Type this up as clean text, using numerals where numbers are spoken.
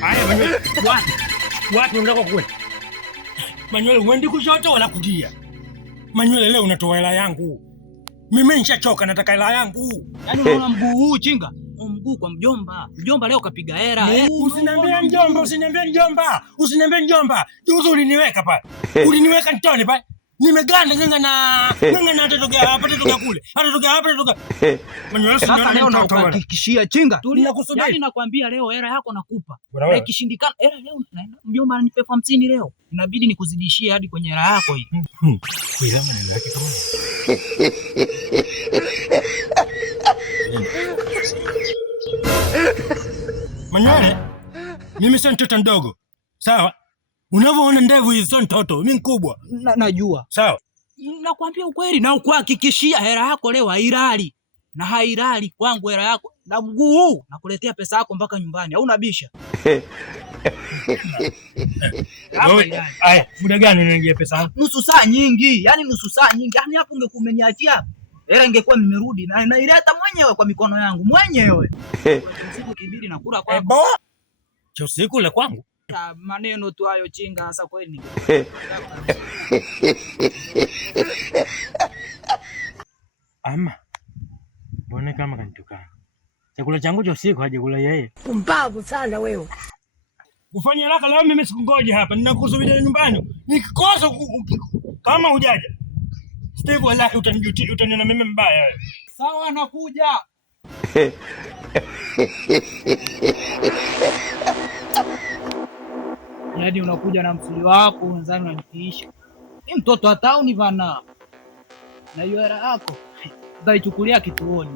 Haya Manywele, wapi unataka kule? Manywele, uendi kushoto wala kulia. Manywele, leo unatoa hela yangu. Mimi nishachoka, nataka hela yangu. Yaani unaona mguu huu chinga? Mguu kwa mjomba. Mjomba leo kapiga hela. Usiniambie mjomba, usiniambie mjomba. Usiniambie mjomba. Juzi uliniweka pale. Uliniweka ntoni pale. Nimeganda nganga atatokea hapa, atatokea kule. Atatokea hapa, atatokea. Manywele, sasa leo nakuhakikishia chinga. Tunakusubiri. Yaani nakwambia leo hela yako nakupa. Na ikishindikana hela leo mjomba ananipa 50 leo. Inabidi nikuzidishie hadi kwenye hela yako hii. Kuila maneno yake kama. Manywele, mimi sio mtoto mdogo. Sawa? Unavyoona ndevu hizo sio mtoto, mimi mkubwa. Najua. Sawa? Nakwambia ukweli na ukuhakikishia hela yako leo hailali. Na hailali kwangu hela yako. Na mguu huu nakuletea pesa yako mpaka nyumbani. Hauna bisha. Aya, muda gani unaingia pesa? Nusu saa nyingi. Yaani nusu saa nyingi. Yaani hapo ungekuwa umeniachia. Hela ingekuwa nimerudi na naileta mwenyewe kwa mikono yangu mwenyewe. Usiku kibidi na kula kwako. Cha usiku ile kwangu. Maneno tu hayo chinga sasa kweli. Ama mbona kama kanitukana. Chakula changu cha usiku haje kula yeye. Mbavu sana wewe. Ufanye haraka leo, mimi sikungoje hapa. Ninakusubiri nyumbani. Nikikosa kama hujaja. Steve, wallahi utanijutia, utaniona mimi mbaya wewe. Sawa, nakuja. Yaani unakuja na msuli wako unadhani unanitisha. Ni mtoto wa tauni bana. Na hiyo hela yako utaichukulia kituoni.